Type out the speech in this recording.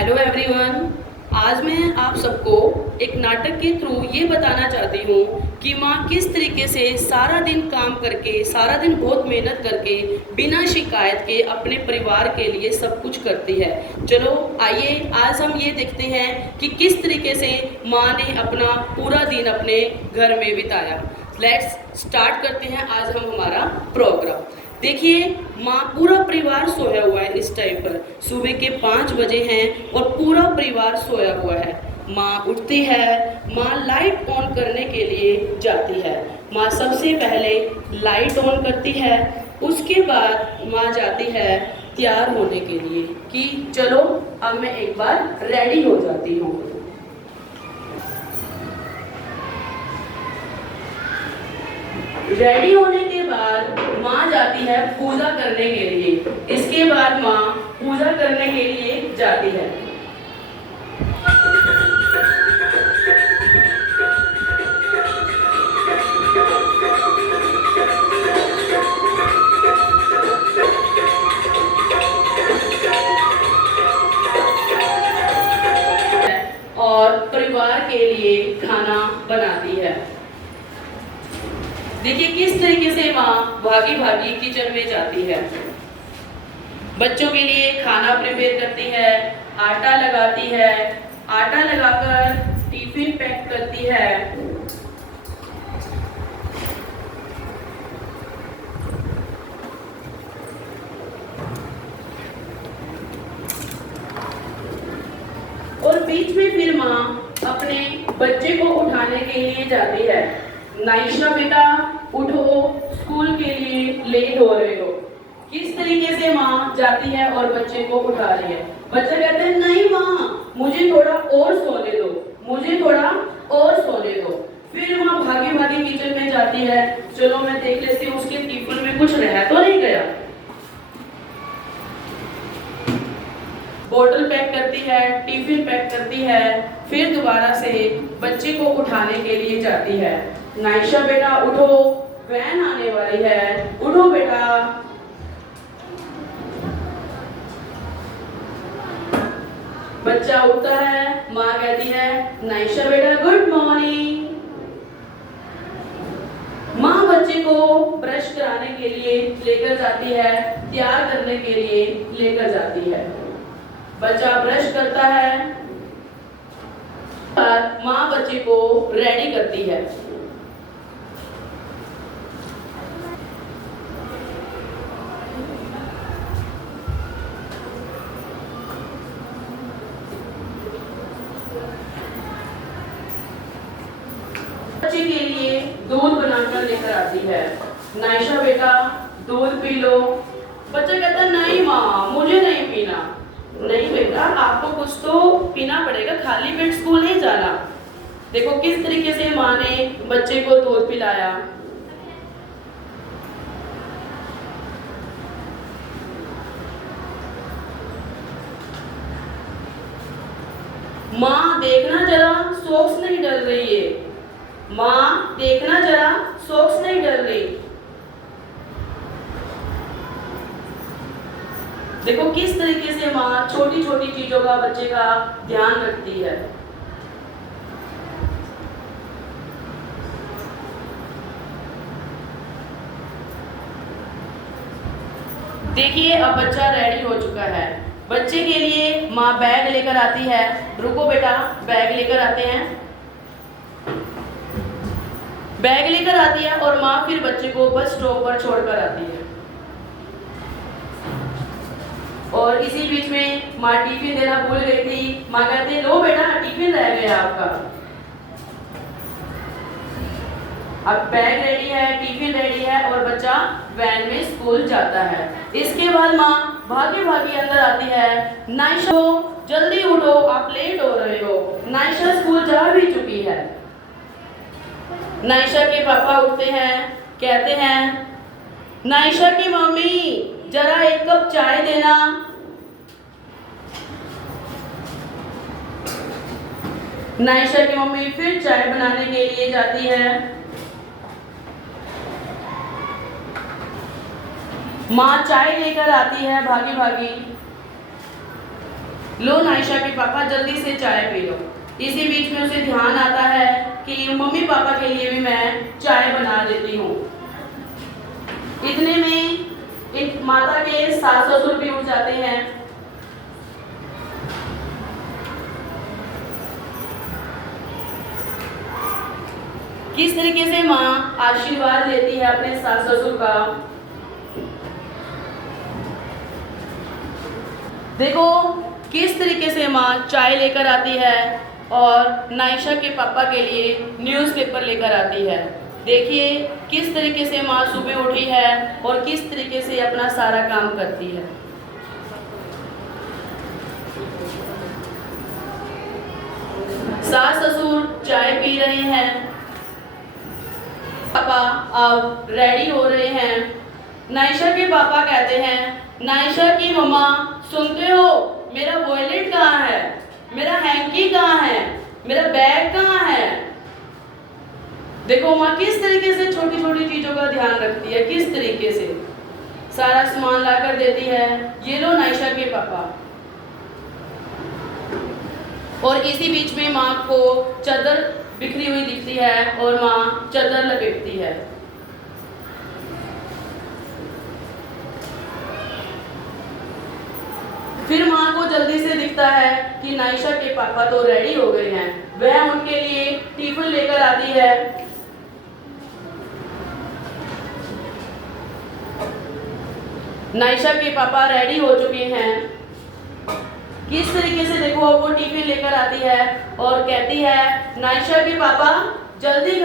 Hello everyone. आज मैं आप सबको एक नाटक के थ्रू ये बताना चाहती हूँ कि माँ किस तरीके से सारा दिन काम करके, सारा दिन बहुत मेहनत करके, बिना शिकायत के अपने परिवार के लिए सब कुछ करती है। चलो आइए आज हम ये देखते हैं कि किस तरीके से माँ ने अपना पूरा दिन अपने घर में बिताया। लेट्स स्टार्ट करते हैं आज हम हमारा प्रोग्राम। देखिए, माँ पूरा परिवार सोया हुआ है। इस टाइम पर सुबह के 5 बजे हैं और पूरा परिवार सोया हुआ है। माँ उठती है, माँ लाइट ऑन करने के लिए जाती है। माँ सबसे पहले लाइट ऑन करती है, उसके बाद माँ जाती है तैयार होने के लिए कि चलो अब मैं एक बार रेडी हो जाती हूँ। रेडी होने के बाद माँ जाती है पूजा करने के लिए। इसके बाद माँ पूजा करने के लिए जाती है। और परिवार के लिए खाना बनाती है। देखिए किस तरीके से माँ भागी भागी किचन में जाती है। बच्चों के लिए खाना प्रिपेयर करती है, आटा लगाती है, आटा लगाकर टिफिन पैक करती है। और बीच में फिर माँ अपने बच्चे को उठाने के लिए जाती है। नाइशा बेटा उठो, स्कूल के लिए लेट हो रहे हो। किस तरीके से माँ जाती है और बच्चे को उठा रही है। बच्चा कहते हैं नहीं माँ, मुझे थोड़ा और सोने दो, मुझे थोड़ा और सोने दो। फिर माँ भागी भागी किचन में जाती है। चलो मैं देख लेती हूँ उसके टिफिन में कुछ रह तो नहीं गया। बोतल पैक करती है, टिफिन पैक करती है, फिर दोबारा से बच्चे को उठाने के लिए जाती है। नाइशा बेटा उठो, वैन आने वाली है, उठो बेटा। बच्चा उठता है, माँ कहती है नाइशा बेटा गुड मॉर्निंग। माँ बच्चे को ब्रश कराने के लिए लेकर जाती है, तैयार करने के लिए लेकर जाती है। बच्चा ब्रश करता है, माँ बच्चे को रेडी करती है। बच्चे के लिए दूध बनाकर लेकर आती है। नाइशा बेटा दूध पी लो। बच्चा कहता है नहीं माँ, मुझे नहीं पीना। नहीं बेटा, आपको कुछ तो पीना पड़ेगा, खाली पेट स्कूल नहीं जाना। देखो किस तरीके से माँ ने बच्चे को दूध पिलाया। माँ देखना जरा सॉक्स नहीं डल रही है। माँ देखना जरा सॉक्स नहीं डल रही। देखो किस तरीके से माँ छोटी छोटी चीजों का बच्चे का ध्यान रखती है। देखिए अब बच्चा रेडी हो चुका है। बच्चे के लिए माँ बैग लेकर आती है। रुको बेटा, बैग लेकर आते हैं। बैग लेकर आती है और माँ फिर बच्चे को बस स्टॉप पर छोड़कर आती है। और इसी बीच में माँ टिफिन देना भूल गई थी। माँ कहती है लो बेटा टिफिन रह गया आपका। अब बैग रेडी है, टिफिन रेडी है और बच्चा वैन में स्कूल जाता है। इसके बाद माँ भागे भागे अंदर आती है। नाइशा जल्दी उठो, आप लेट हो रहे हो। नाइशा स्कूल जा भी चुकी है। नाइशा के पापा उठते हैं, कहते हैं नाइशा की मम्मी जरा एक कप चाय देना। नाइशा की मम्मी फिर चाय बनाने के लिए जाती है। माँ चाय लेकर आती है भागी भागी। लो नायशा के पापा जल्दी से चाय पी लो। इसी बीच में उसे ध्यान आता है कि मम्मी पापा के लिए भी मैं चाय बना देती हूँ। इतने में एक माता के सास ससुर भी उठ जाते हैं। किस तरीके से माँ आशीर्वाद लेती है अपने सास ससुर का। देखो किस तरीके से माँ चाय लेकर आती है और नायशा के पापा के लिए न्यूज़पेपर लेकर आती है। देखिए किस तरीके से माँ सुबह उठी है और किस तरीके से अपना सारा काम करती है। सास ससुर चाय पी रहे हैं, पापा अब रेडी हो रहे हैं। नायशा के पापा कहते हैं, नायशा की मम्मा सुनते हो, मेरा वॉलेट कहाँ है, मेरा हैंकी कहाँ है, मेरा बैग कहाँ है। देखो माँ किस तरीके से छोटी छोटी चीजों का ध्यान रखती है, किस तरीके से सारा सामान ला कर देती है। ये लो नायशा के पापा। और इसी बीच में माँ को चादर बिखरी हुई दिखती है और माँ चादर लपेटती है। फिर माँ को जल्दी से दिखता है कि नायशा के पापा तो रेडी हो गए हैं। वह उनके लिए टिफिन लेकर आती है। नायशा के पापा रेडी हो चुके हैं। किस तरीके से देखो वो टिफिन लेकर आती है और कहती है, नायशा के पापा जल्दी